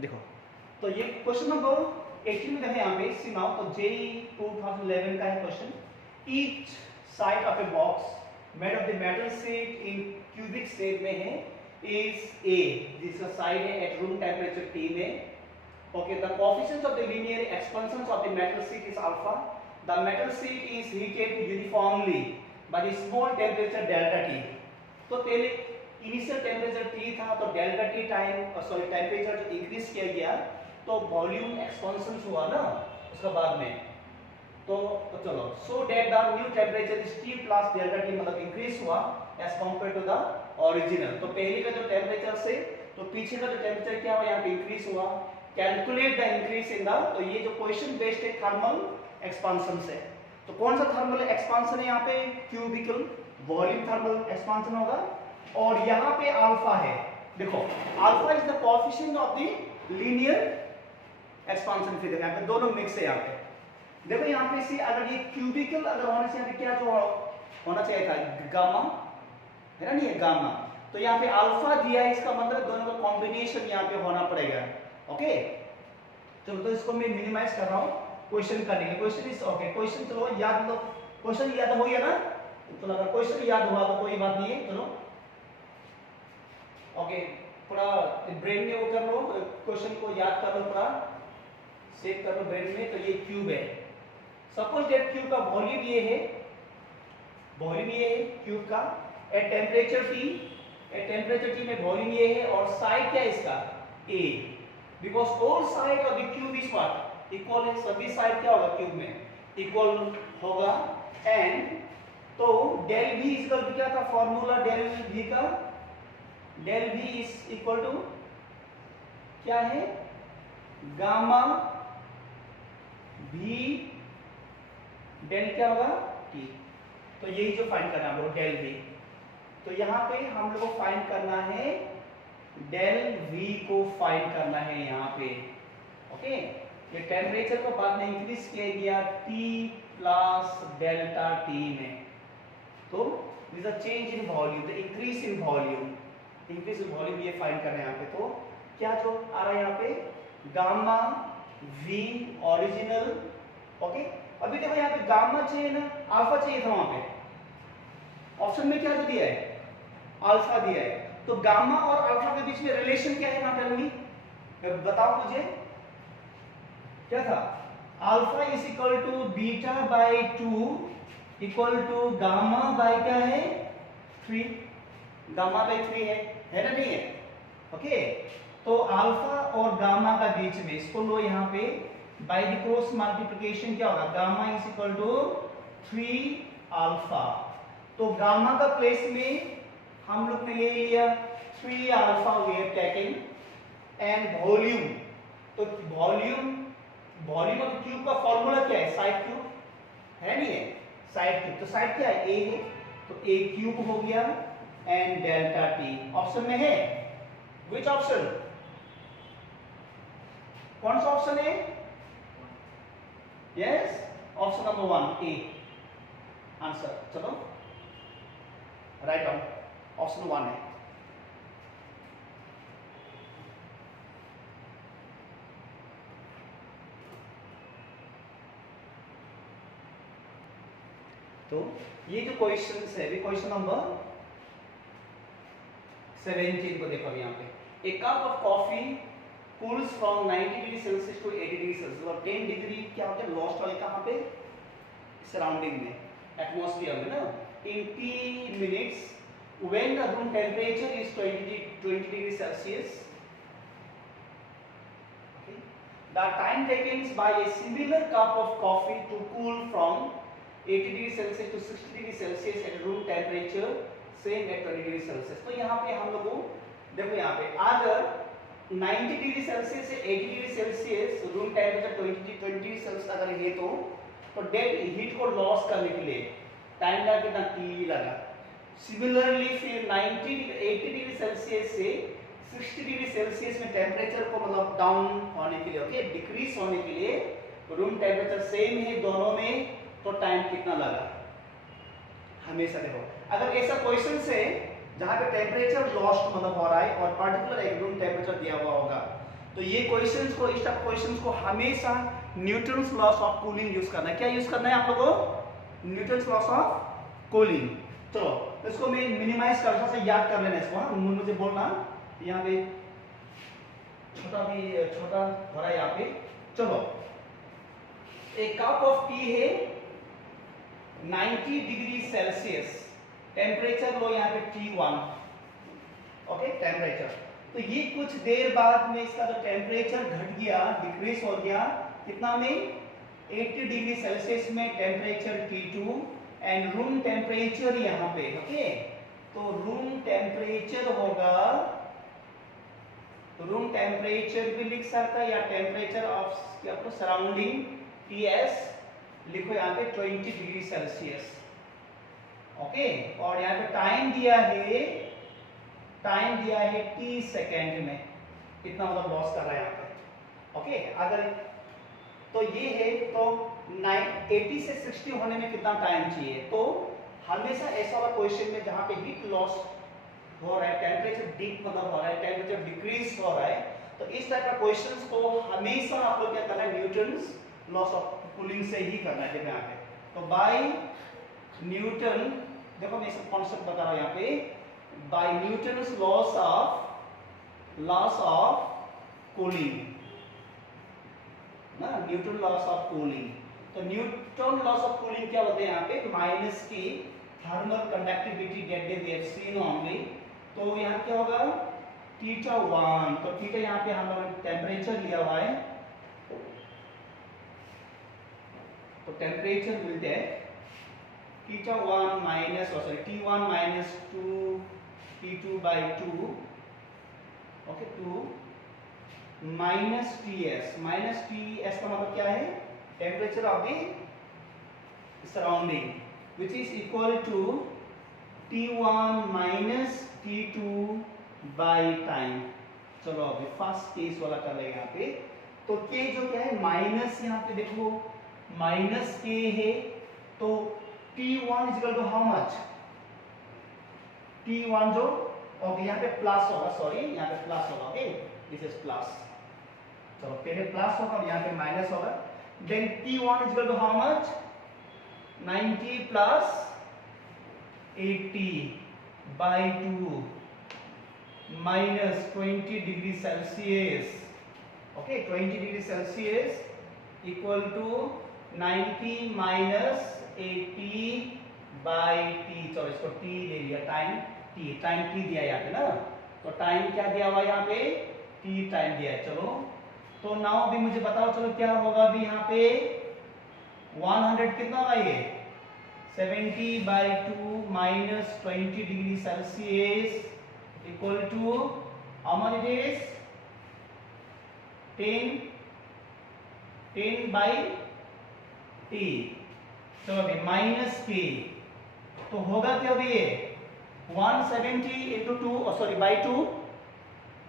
देखो, तो ये क्वेश्चन नंबर 18 में है यहाँ पे सी नाउ। तो जेई 2011 का है question. Each side of a box made of the metal sheet in cubic shape में है इज ए, जिसका साइड है एट रूम टेम्परेचर T में। Okay, the coefficients of the linear expansions of the metal sheet is alpha. The metal sheet is heated uniformly by the small temperature delta T. तो पहले initial temperature T था, तो delta T temperature जो increase किया गया तो volume expansion हुआ ना उसका बाद में। तो चलो, so that the new temperature is T plus delta T, मतलब इंक्रीज हुआ as compared to the original. तो पहले का जो टेम्परेचर से तो पीछे का जो टेम्परेचर क्या हुआ, यहाँ पे इंक्रीज हुआ। Calculate the increase in the, तो ये जो क्वेश्चन बेस्ड है थर्मल एक्सपांशन से। तो कौन सा थर्मल एक्सपांशन है यहाँ पे, क्यूबिकल वॉल्यूम थर्मल एक्सपांशन होगा। और यहाँ पे अल्फा है, देखो alpha is the coefficient of the linear expansion figure. यहाँ पे दोनों मिक्स है। यहाँ पे देखो, यहाँ पे से अगर ये क्यूबिकल अगर होने से यहाँ पे क्या जो होना चाहिए था, गामा है ना, नहीं है गामा। तो यहाँ पे अल्फा दिया है, इसका मतलब दोनों का कॉम्बिनेशन यहाँ पे होना पड़ेगा। ओके, चलो तो इसको मैं मिनिमाइज कर रहा हूँ क्वेश्चन करने के। क्वेश्चन इज ओके, क्वेश्चन चलो याद, लो क्वेश्चन याद हो गया ना। चलो अगर क्वेश्चन याद हुआ तो कोई बात नहीं है। चलो ओके, पूरा ब्रेन में वो कर लो, क्वेश्चन को याद कर लो, पूरा सेव कर लो ब्रेन में। तो ये क्यूब है, सपोज दैट क्यूब का वॉल्यूम ये है, वॉल्यूम ये है क्यूब का एट टेम्परेचर T में वॉल्यूम ये है। और साइड क्या है इसका, A, because all side of the cube is what, equal है। सभी साइड क्या होगा क्यूब में, इक्वल होगा। एंड तो डेल V इक्वल टू क्या था फॉर्मूला, डेल V का, del V is equal to क्या है, गामा V डेल क्या होगा T। तो यही जो फाइंड करना है हम लोग, डेल V। तो यहाँ पे हम लोग को फाइंड करना है डेल V को फाइंड करना है यहाँ पे। ओके, ये टेम्परेचर को बाद में इंक्रीज किया गया T प्लस डेल्टा T में। तो this a change in volume, the increase in volume, increase in volume ये फाइंड कर रहे हैं यहाँ पे। तो क्या जो आ रहा है यहाँ पे, गामा V ओरिजिनल। ओके, अभी देखो यहाँ पे गामा चाहिए ना, अल्फा चाहिए था। वहां पे ऑप्शन में क्या जो दिया है, अल्फा दिया है। तो गामा और अल्फा के बीच में रिलेशन क्या है, ना टेल मी, बताओ मुझे क्या था। Alpha is equal to beta by 2 equal to gamma by क्या है 3, गामा बाय 3 है ना, नहीं है। ओके, तो अल्फा और गामा का बीच में इसको लो यहाँ पे, बाय द क्रॉस मल्टीप्लिकेशन क्या होगा, gamma is equal to 3 alpha. तो गामा का प्लेस में हम लोग ने ले लिया 3 alpha we have taken and volume. तो वॉल्यूम ऑफ क्यूब का फॉर्मूला क्या है, साइड क्यूब है, नहीं है, साइड क्यूब। तो साइड क्या है, ए है, तो ए क्यूब हो गया एंड डेल्टा टी ऑप्शन में है। विच ऑप्शन, कौन सा ऑप्शन है, yes option number 1 A answer. चलो राइट डाउन, ऑप्शन 1 है। तो ये जो क्वेश्चन है, क्वेश्चन नंबर 17 को देखो यहाँ पे। एक cup of coffee cools from 90 degree Celsius to 80 degree Celsius. और 10 डिग्री क्या होता है, लॉस्ट ऑयल कहाँ पे, सराउंडिंग में, एटमॉस्फेयर में ना। इन T minutes when the room temperature is 20 degree Celsius, okay, the time taken by a similar cup of coffee to cool from 80 degree Celsius to 60 degree Celsius at room temperature same at 20 degree Celsius। तो यहाँ पे हम लोगों देखो, यहाँ पे अगर 90 degree Celsius से 80 degree Celsius room temperature 20 degree Celsius अगर है तो डेड हीट को लॉस करने के लिए टाइम लगा कितना, T लगा। सिमिलरली फिर 80 डिग्री सेल्सियस से 60 डिग्री सेल्सियस में टेम्परेचर को मतलब डाउन होने के लिए, ओके, डिक्रीज होने के लिए रूम टेम्परेचर सेम है दोनों में, तो टाइम कितना लगा। हमेशा देखो, अगर ऐसा क्वेश्चन है जहां पे टेम्परेचर लॉस्ट मतलब हो रहा है और पर्टिकुलर एक रूम टेम्परेचर दिया हुआ होगा, तो ये क्वेश्चंस को, इस टाइप क्वेश्चंस को हमेशा Newton's law of cooling use करना है। क्या यूज करना है आप लोगों को? Newton's law of cooling. चलो इसको मैं मिनिमाइज कर से याद कर लेना इसको। मुझे बोलना यहाँ पे छोटा हो रहा है यहाँ पे। चलो एक कप ऑफ टी है 90 डिग्री सेल्सियस, टेम्परेचर लो यहाँ पे T1, ओके टेम्परेचर। तो ये कुछ देर बाद में इसका जो टेम्परेचर घट गया, डिक्रीज हो गया कितना में 80 डिग्री सेल्सियस में temperature T2 and room temperature यहाँ पे, ओके। तो रूम टेम्परेचर होगा, तो रूम टेम्परेचर भी लिख सकता है या टेम्परेचर ऑफ क्या सराउंडिंग TS लिखो यहाँ पे 20 डिग्री सेल्सियस, ओके। और यहाँ पे टाइम दिया है T सेकेंड में, कितना मतलब लॉस कर रहा है यहाँ पे, ओके। अगर तो ये है तो 80 से 60 होने में कितना टाइम चाहिए। तो हमेशा ऐसा वाला क्वेश्चन में जहां पे हीट लॉस हो रहा है, टेम्परेचर डिप मतलब हो रहा है, टेम्परेचर डिक्रीज हो रहा है, तो इस टाइप का क्वेश्चंस को हमेशा आप लोग क्या करना है, न्यूटन्स लॉस ऑफ कूलिंग से ही करना है। देखो यहाँ पे तो बाय न्यूटन, देखो मैं इसका कॉन्सेप्ट बता रहा हूं यहाँ पे, by Newton's law of cooling ना, न्यूटन लॉस ऑफ कूलिंग। तो न्यूटन लॉस ऑफ कूलिंग क्या होते हैं यहाँ पे, माइनस की thermal conductivity that we have seen only. तो यहाँ क्या होगा θ1, तो थीटा यहाँ पे हम लोगों ने टेम्परेचर लिया हुआ है, तो टेम्परेचर मिलते हैं θ1 minus T1 minus 2 T2 by 2, okay 2 minus TS का मतलब क्या है, temperature of the surrounding, which is equal to T1 minus T2 by time. चलो अभी फर्स्ट केस वाला कर लेंगे यहाँ पे। तो के जो क्या है माइनस, यहाँ पे देखो माइनस के है, तो T1 is equal to how much, T1 जो ओके यहाँ पे प्लस होगा, सॉरी यहाँ पे प्लस होगा, ओके दिस इज प्लस। चलो पहले प्लस होगा और यहाँ पे माइनस होगा, then T1 is equal to how much 90 plus 80 by 2 minus 20 degree Celsius, okay 20 degree Celsius equal to 90 minus 80 by T। चलो इसको T दे दिया, टाइम T दिया यहाँ पे ना, तो टाइम क्या दिया हुआ यहाँ पे, T टाइम दिया है। चलो तो नाउ भी मुझे बताओ, चलो क्या होगा अभी यहाँ पे 100 कितना होगा ये 70 by 2 minus 20 degree Celsius equal to how much it is 10 by T। चलो अभी माइनस के, तो होगा क्या अभी ये 170 इंटू 2 सॉरी बाई 2,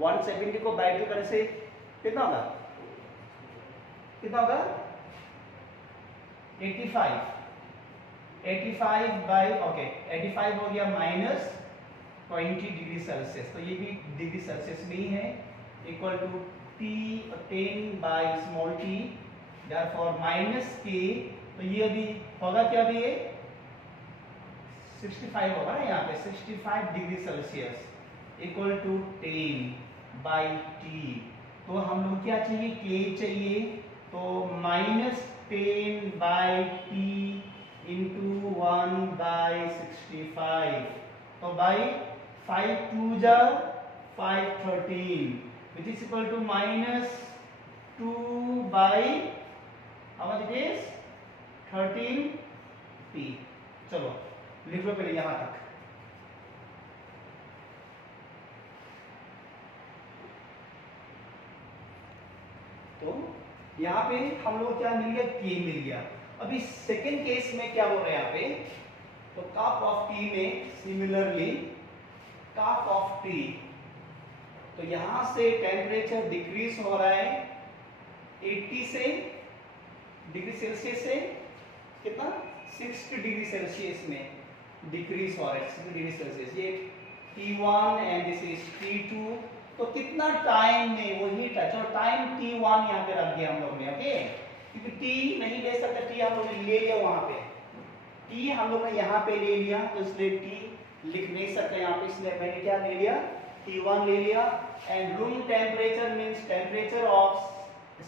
170 को बाई 2 करने से कितना होगा 85 बाई ओके 85 हो गया माइनस 20 डिग्री सेल्सियस, तो ये भी डिग्री सेल्सियस में ही है, equal to T 10 by small t, therefore minus के, तो ये अभी होगा क्या अभी ये 65 होगा ना यहाँ पे 65 degree Celsius equal to 10 by T। तो हम लोग क्या चाहिए, K चाहिए, तो minus 10 by T into 1 by 65, तो बाई 5 2 जा 5 13 which is equal to minus 2 by how much it is 13 T। चलो लिख लो पहले यहां तक। तो यहाँ पे हम लोग क्या मिल गया, K मिल गया। अभी सेकेंड केस में क्या हो रहा है यहाँ पे, तो कप ऑफ टी में सिमिलरली कप ऑफ टी, तो यहां से टेम्परेचर डिक्रीज हो रहा है 80 से डिग्री सेल्सियस से कितना 60 डिग्री सेल्सियस में डिक्रीज हो रहा है 60 डिग्री सेल्सियस, ये T1 and this is T2। तो कितना टाइम में, वही है, चलो टाइम t1 यहाँ पे रख दिया हम लोग ने, ओके, क्योंकि t नहीं ले सकते, t हम लोग ने ले लिया वहां पे, t हम लोग ने यहाँ पे ले लिया, तो इसलिए t लिख नहीं सकते यहाँ पे, इसलिए मैंने क्या ले लिया, t1 ले लिया। And room temperature means temperature of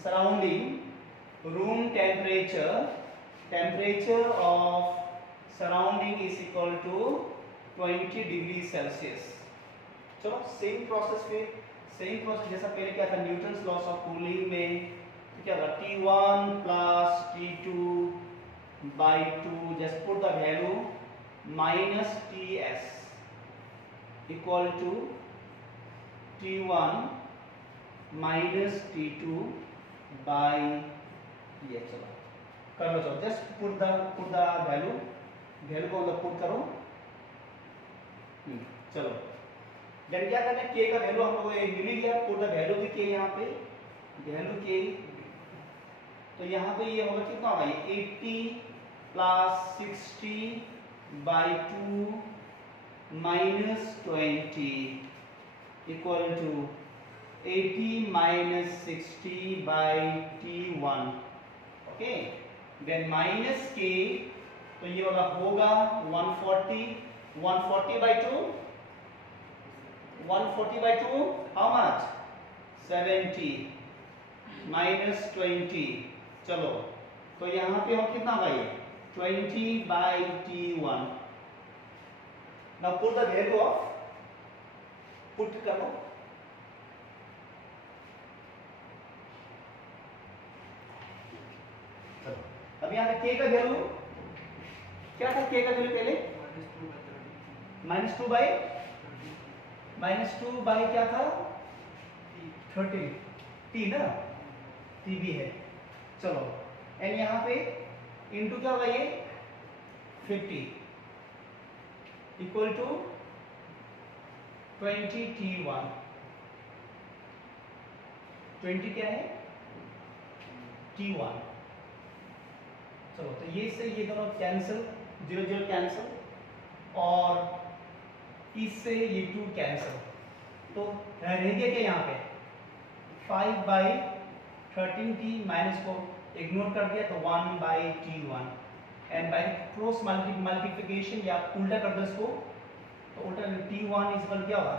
surrounding, room temperature of surrounding is equal to 20 degree Celsius. चलो सेम प्रोसेस, फिर सेम प्रोसेस जैसा पहले क्या था न्यूटन्स लॉस ऑफ कूलिंग में, तो क्या था T1 plus T2 by 2, just put the value minus Ts equal to T1 minus T2 by ये, चलो कर लो, चलो जस्ट पुट द वैल्यू को मतलब पुट करो। चलो देन क्या करना है, k का वैल्यू हम लोगों को मिल ही गया, पुट द वैल्यू भी k यहाँ पे, वैल्यू k, तो यहाँ पे ये होगा कितना होगा, ये 80 plus 60 by 2 minus 20 equal to 80 minus 60 by T1, okay, then minus k, तो ये वाला होगा 140 by 2, 140 by 2, how much? 70 minus 20, चलो तो यहाँ पे हम कितना भाई 20 by T1। now put the value of, put करो, अब यहाँ पे k का वैल्यू क्या था, k का वैल्यू पहले -2 बाई क्या था 30, t ना, t भी है, चलो एंड यहाँ पे इनटू क्या होगा ये 50 इक्वल टू 20 T1, 20 क्या है T1, चलो तो ये से ये दोनों कैंसिल, 0 0 कैंसिल, और इससे ये 2 कैंसिल, तो रह गया क्या यहाँ पे 5 बाई 13t माइनस को इग्नोर कर दिया, तो 1 by T1, and by cross multiplication या उल्टा कर दो इसको, तो उल्टा T1 इज क्या होगा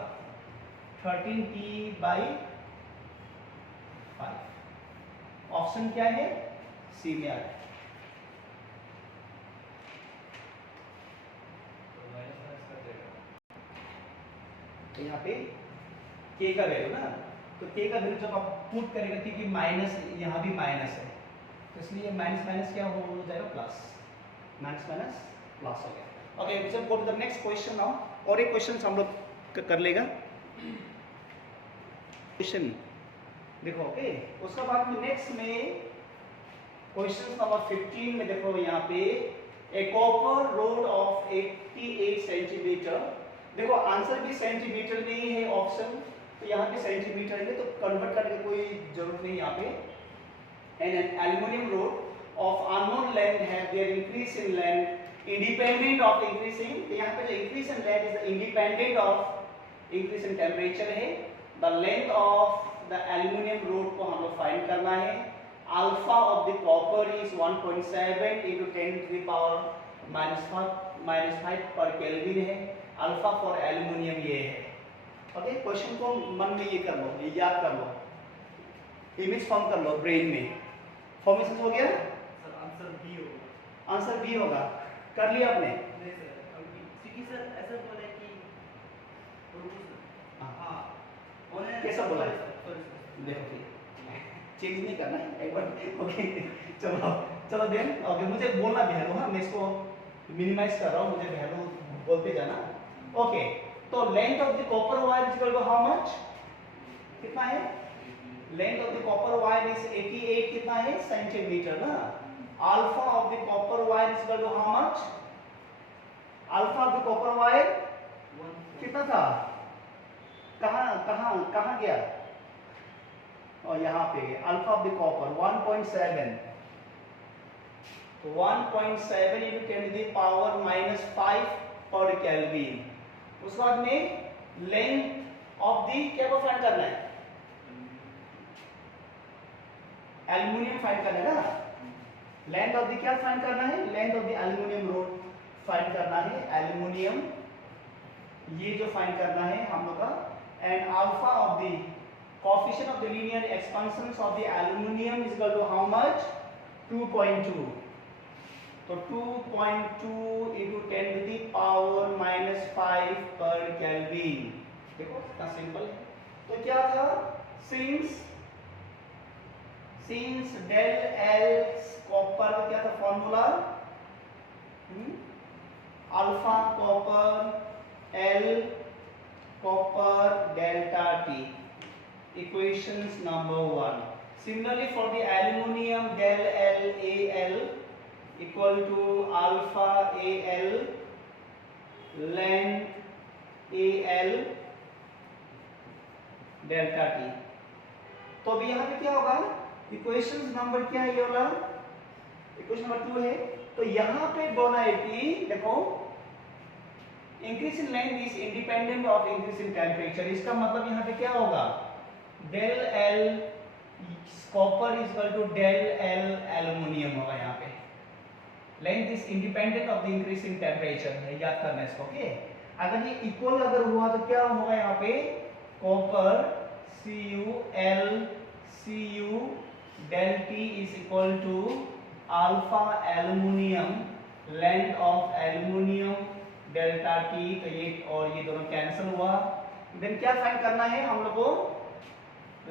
13t बाई 5, ऑप्शन क्या है सी में आ रहा है। तो यहाँ पे k का वैल्यू ना, तो k का वैल्यू जब आप पुट करेंगे, क्योंकि माइनस यहाँ भी माइनस है, तो इसलिए माइनस माइनस क्या हो जाएगा प्लस, माइनस माइनस प्लस हो गया। Okay so go to the next question now, और एक क्वेश्चन हम लोग कर लेगा क्वेश्चन, देखो ओके, उसका बाद में नेक्स्ट में क्वेश्चन नंबर 15 में देखो यहाँ पे ए कॉपर रोड ऑफ 88 सेंटीमीटर, देखो आंसर भी सेंटीमीटर में ही है ऑप्शन, तो यहाँ पे सेंटीमीटर है, तो कन्वर्ट करने की कोई जरूरत नहीं यहाँ पे। And an aluminium rod of unknown length है there increase in length independent of increasing, तो यहाँ पे जो increase in length is independent of increase in temperature है। The length of the aluminium rod को हम लोग फाइंड करना है। Alpha of the copper is 1.7 into 10 to the power -5 पर केल्विन है। अल्फा फॉर एल्युमिनियम ये है। ओके, क्वेश्चन को मन में ये कर लो, ये याद कर लो, इमेज फॉर्म कर लो ब्रेन में। फॉर्मेशन हो गया सर, आंसर बी होगा। आंसर बी होगा, कर लिया आपने? नहीं सर, क्योंकि सर ऐसा बोला कि हाँ कैसा बोला? देखो चेंज नहीं करना है एक बार। ओके चलो चलो देन ओके, मुझे बोलना वैल्यू, हाँ मैं इसको मिनिमाइज कर रहा हूँ, मुझे वैल्यू बोलते जाना। ओके, तो length of the copper wire is equal to how much, कितना है? Length of the copper wire is 88 कितना है सेंटीमीटर ना। Alpha of the copper wire is equal to how much? Alpha of the copper wire कितना था? कहाँ गया? और यहाँ पे alpha of the copper 1.7, 1.7 into 10 to the power -5 पर केल्विन। उसके बाद में लेंथ ऑफ दी क्या को फाइंड करना है? एल्युमिनियम फाइंड करना है ना, लेंथ ऑफ द क्या फाइंड करना है, length of the aluminium road find करना है, एल्युमिनियम ये जो फाइंड करना है हम लोग का, and alpha of the coefficient of the linear expansions of the aluminium is equal to how much, 2.2, तो 2.2 into 10 to the power minus 5 पर केल्विन। देखो कितना सिंपल है। तो क्या था, सिंस डेल एल कॉपर का क्या था formula, alpha copper L copper delta T, equations number 1। Similarly for the aluminium del L A L equal to alpha AL length AL delta T। तो अभी यहाँ पे क्या होगा, इक्वेशंस नंबर क्या है, ये वाला इक्वेशन नंबर 2 है। तो यहाँ पे बोला है कि देखो increase in length is independent of increase in temperature, इसका मतलब यहाँ पे क्या होगा, del L copper is equal to del L aluminium होगा, यहाँ पे length is independent of the increase in temperature है, याद करना है इसको। ओके, अगर ये इक्वल अगर हुआ तो क्या होगा, यहाँ पे copper Cu del T is equal to alpha aluminium length of aluminium delta T, तो ये और ये दोनों कैंसिल हुआ। देन क्या फाइंड करना है हम लोग को,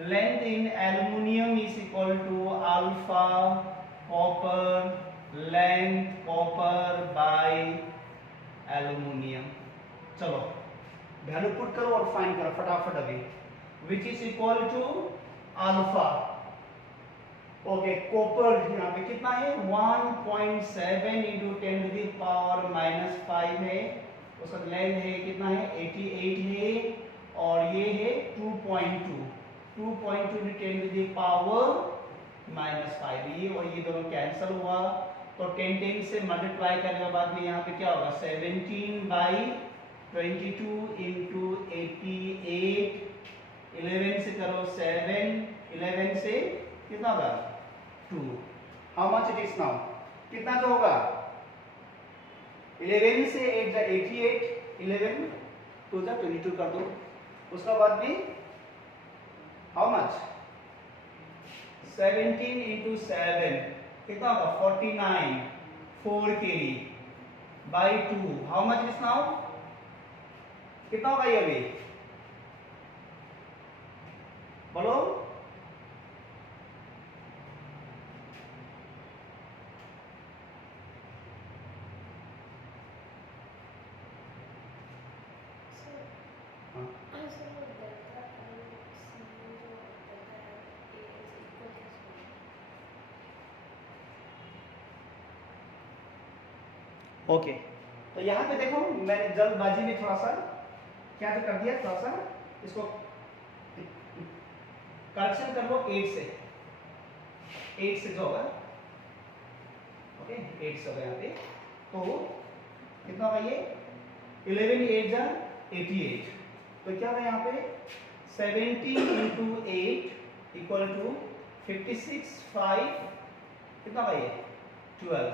length in aluminium is equal to alpha copper length copper by aluminium. चलो वैल्यू पुट करो और फाइंड करो फटाफट अभी, which is equal to alpha, okay copper यहाँ पे कितना है 1.7 into 10 to the power minus 5 है, उसका लेंथ है कितना है 88 है, और ये है 2.2 to 10 to the power minus 5, ये और ये दोनों कैंसिल हुआ। तो 10 से मल्टीप्लाई करने के बाद में यहाँ पे क्या होगा, 17/22 इंटू 88, 11 से करो 7, 11 से कितना होगा 2, how much it is now, कितना जो होगा 11 से 8 जा 88, 11 2 जा 22 कर दो, उसका बाद में हाउ मच 17 इंटू 7 कितना होगा 49, 4 kg by 2, how much is now, कितना होगा ये अभी बोलो, ओके तो यहाँ पे देखो मैंने जल्दबाजी में थोड़ा सा क्या तो कर दिया, थोड़ा सा इसको करेक्शन कर लो 8 से जो होगा, ओके 8 से होगा यहाँ पे, तो कितना होगा ये 11 8 जा 88, तो क्या होगा यहाँ पे 70 इंटू 8 इक्वल टू 56, 5 कितना होगा ये 12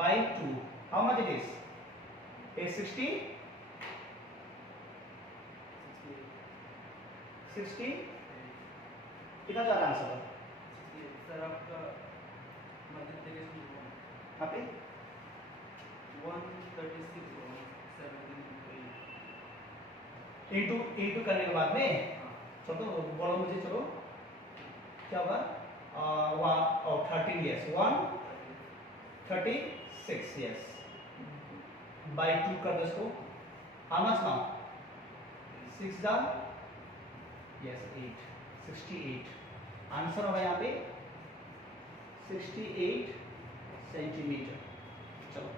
by 2, how much it is, a 60 कितना जा रहा है आंसर सर आपका मल्टीप्लिकेशन यहाँ पे 136 इंटू करने के बाद में चलो बोलो मुझे, चलो क्या होगा 13 यस 136 यस बाय 2 कर दो इसको, हाउ मच नाउ 6 जा यस 8 68, आंसर होगा यहाँ पे 68 सेंटीमीटर। चलो